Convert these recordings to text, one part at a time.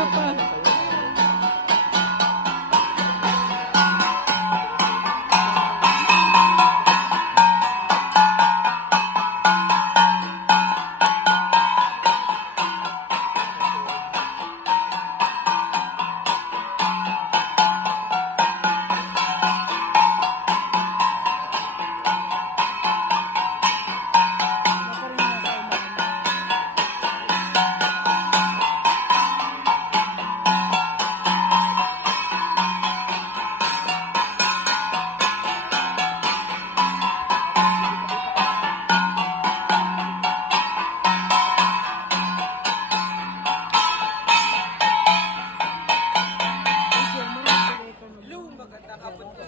mamaya pa.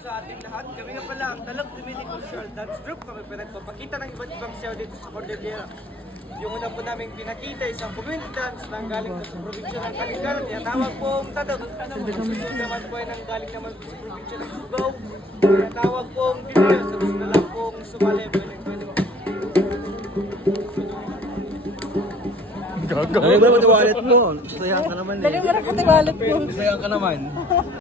Sa ating lahat, kami nga pala ang Talag Dominican Social Dance Group. Kami pinagpapakita ng iba't ibang sayaw dito sa Cordillera. Yung una po namin pinakita isang community dance na galing po sa probinsya ng Kalingalan. Tinatawag pong Tadaw. Susunod naman po ay nang galing naman po sa probinsya ng Sugao. Tinatawag pong Dinero. Sa gusto na lang pong sumali. Pwede po. Dali mo pati wallet mo. Sayang ka naman eh. Dali mo na pati wallet mo. Sayang ka naman.